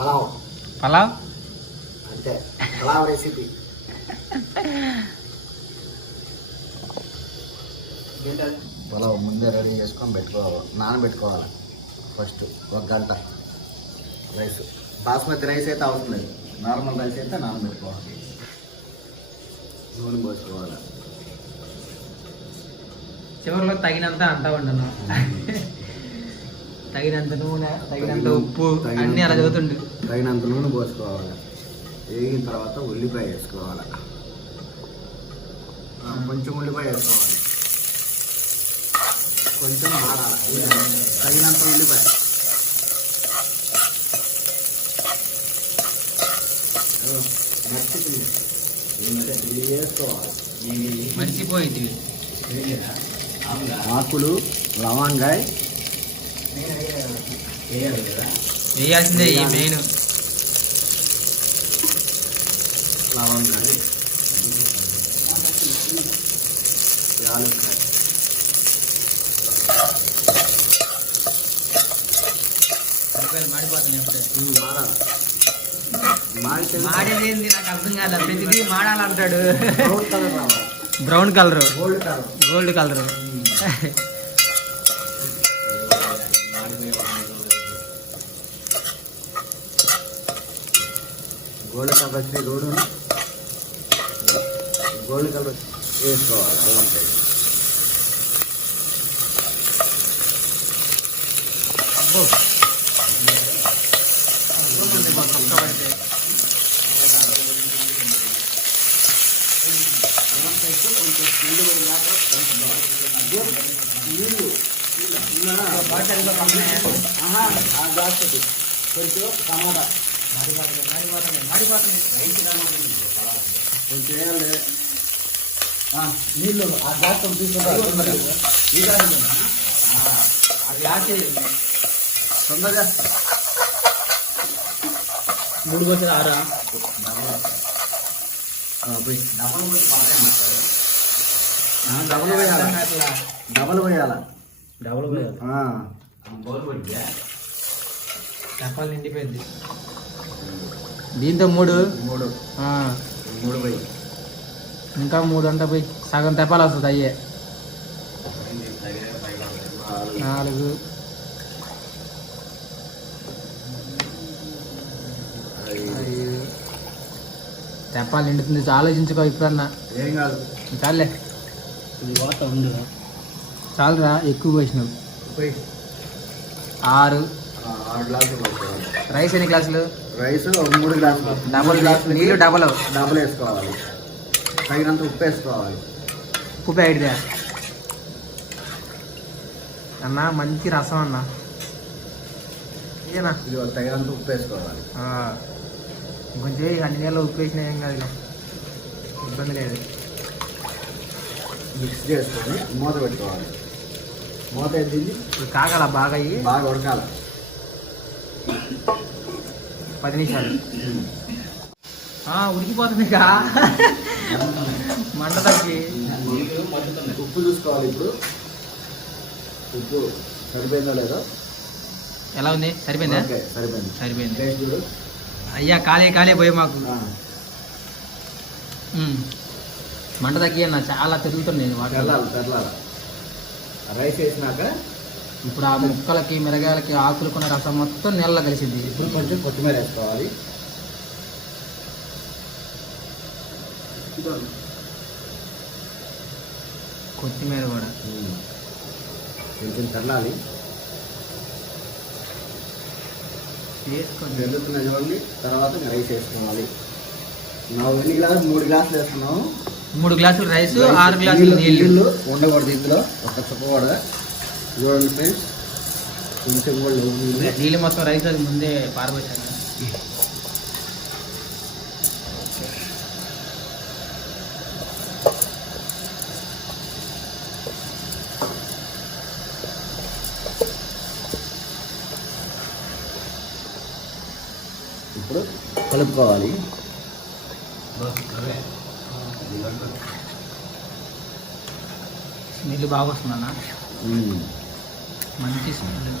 పలావ్. పలావ్? అంతే. పలావ్ రెసిపీ పలావ్ ముందే రెడీ చేసుకొని పెట్టుకోవాలి. నానబెట్టుకోవాలి. ఫస్ట్ ఒక గంట. రైస్. బాస్మతి రైస్ అయితే అవసరం లేదు నార్మల్ రైస్ అయితే నానబెట్టుకోవాలి. నూనె పోసుకోవాలి. చివరిలో తగినంత అంతా ఉండను తగినంత నూనె తగినంత ఉప్పు అన్నీ అలా చదువుతుండు. తగినంత నూనె పోసుకోవాలి? వేగిన తర్వాత ఉల్లిపాయ వేసుకోవాలి? కొంచెం ఉల్లిపాయ వేసుకోవాలి. కొంచెం తగినంత ఉల్లిపాయ. మర్చిపోయింది వేసుకోవాలి. మర్చిపోయింది. ఆకులు లవంగాయ వేయాల్సిందే ఈ మెయిన్. యాలక్కాయ మాడిపోతున్నాయి అప్పుడే. మాడేది నాకు అర్థం కాదు ప్రతిదీ మాడాలంటాడు. Brown colour gold colour gold colour gold colour వచ్చి రోడ్డు గోల్డ్ కలర్ వేసుకోవాలి అల్లం పేస్ట్ అబ్బో అల్లం పేస్ట్ కొంచెం స్మెల్ పోయినాక వేసుకోవాలి నీళ్ళు ఆహా, ఆ గ్లాస్ పెట్టి కొంచెం టమాటా ఆ, నీళ్ళు ఆ గ్లాస్ తీసుకుంటారు తొందరగా. మూడు కోసం ఆరా? డబల్ వేయాలి డబల్ వేయాల డబుల్ ఆ, చెప్పాలి నిండిపోయింది. దీంతో మూడు? మూడు. మూడు పోయి. ఇంకా మూడు అంతా పోయి సగం తెప్పాలి వస్తుంది అయ్యే. నాలుగు. తెప్పాలి నిండుతుంది. ఆలోచించుకో ఇప్పుడన్నా. ఏం కాదు. చాలే. చాలురా ఎక్కువ పోసినావు. పోయి. ఆరు. రైస్ ఎన్ని గ్లాసులు? రైస్ మూడు గ్లాసులు. డబుల్ గ్లాసులు నీళ్ళు డబల్ డబుల్ వేసుకోవాలి. తగినంత ఉప్పు వేసుకోవాలి. ఉప్పు ఐడియా అన్న మంచి రసం అన్న. ఇదేనా ఇది తగినంత ఉప్పు వేసుకోవాలి. ఇంకొంచెం అన్ని నీళ్ళు ఉప్పు వేసినా ఏం కాదు ఇబ్బంది లేదు. మిక్స్ చేసుకొని మూత పెట్టుకోవాలి. మూత ఇప్పుడు కాగల బాగా అయ్యి బాగా ఉడకాలి. పది నిమిషాలు. ఉడికిపోతుంది కా మంట తగ్గి. ఉప్పు చూసుకోవాలి ఇప్పుడు. ఉప్పు సరిపోయిందో లేదో? ఎలా ఉంది? సరిపోయిందా? సరిపోయింది. సరిపోయింది. అయ్యా కాలే కాలే పోయి మాకు. మంట తగ్గి అన్న చాలా తిరుగుతుంది వాటర్. తెల్లాలి. రైస్ వేసినాక ఇప్పుడు ఆ ముక్కలకి మిరగాయలకి ఆకులుకున్న రసం మొత్తం నీళ్ళలో కలిసింది. ఇప్పుడు కొంచెం కొత్తిమీర వేసుకోవాలి. కొత్తిమీర కూడా. కొంచెం తెల్లాలి వేసుకోండి. వెళ్తున్న చూడండి. తర్వాత రైస్ వేసుకోవాలి. నాలుగు ఎన్ని గ్లాసులు? మూడు గ్లాసులు వేస్తున్నాము మూడు గ్లాసులు రైస్ ఆరు గ్లాసులు నీళ్ళు నీళ్ళు. ఉండకూడదు ఇందులో. ఒక చుక్క కూడా. చూడండి ఫ్రెండ్స్ కొంచెం కూడా నీళ్ళు నీళ్ళు మొత్తం రైస్ అది ముందే పారబోసాను ఇప్పుడు కలుపుకోవాలి. స్మెల్ బాగా వస్తుందన్న. మంచి స్మెల్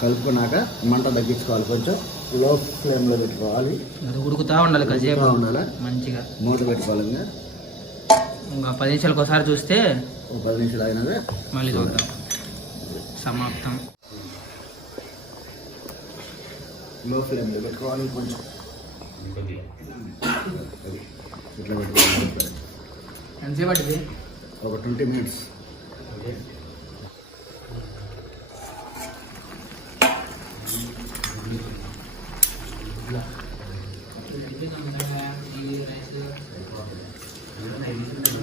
కలుపుకున్నాక మంట తగ్గించుకోవాలి కొంచెం. లో ఫ్లేమ్లో పెట్టుకోవాలి. అది ఉడుకుతా ఉండాలి కాసేపు. ఉండాలి. మంచిగా. మూత పెట్టుకోవాలి ఇంకా. ఇంకా పది నిమిషాలకు ఒకసారి చూస్తే ఒక పది నిమిషాలు అయినదే. మళ్ళీ చూద్దాం. సమాప్తం. లో ఫ్లేమ్లో పెట్టుకోవాలి కొంచెం. ఇట్లా పెట్టుకోవాలి ఎంతసేపు పట్టింది ఒక ట్వంటీ మినిట్స్ ఏం చేయాలో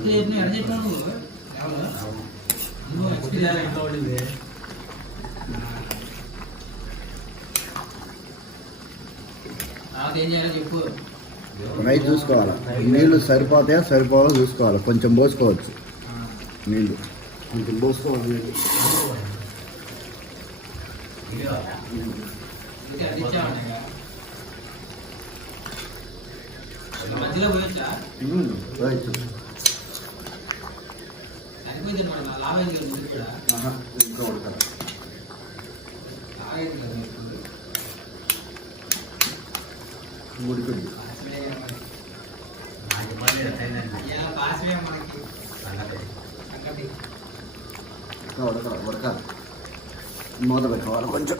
చెప్పు. చూసుకోవాలి? నీళ్ళు సరిపోతాయా? సరిపోవో చూసుకోవాలి? కొంచెం పోసుకోవచ్చు. నీళ్ళు కొంచెం పోసుకోవాలి. నీళ్ళు మధ్యలో పోయొచ్చా? సరిపోయింది మరి నా లాభైంది కదా ముందు కూడా ఆహా, ఇంకా ఉడకాలి లాభైంది కదా ఇప్పుడు. ఉడికింది ఇలా పాసివే మనకి సంగతి ఇంకా ఉడకాలి ఉడకాలి మూత పెట్టుకోవాలి కొంచెం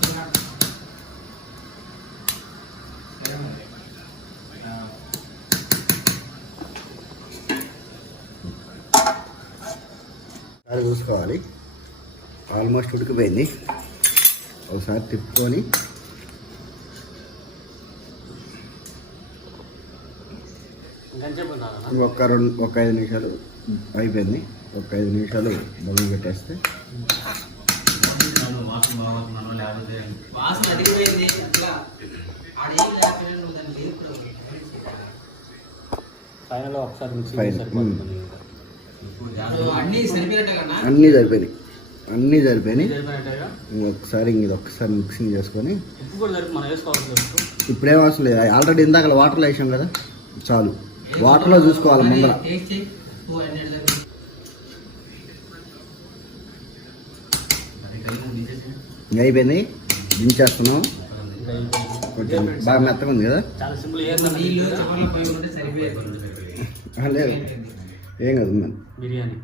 చూసుకోవాలి. ఆల్మోస్ట్ ఉడికిపోయింది. ఒకసారి తిప్పుకొని ఒక్క రెండు ఒక ఐదు నిమిషాలు అయిపోయింది. ఒక ఐదు నిమిషాలు బొమ్మ పెట్టేస్తే వాసన అడిగిపోయింది అన్నీ సరిపోయినాయి. అన్నీ సరిపోయినాయి. ఒకసారి ఇది ఒకసారి మిక్సింగ్ చేసుకొని. ఇప్పుడేం అవసరం లేదు. ఆల్రెడీ ఇందాక వాటర్లో వేసాం కదా? చాలు. వాటర్లో చూసుకోవాలి ముందర. అయిపోయింది. దించేస్తున్నాం. కొంచెం బాగా మెత్తగా ఉంది కదా? లేదు. ఏం కాదు బిర్యానీ.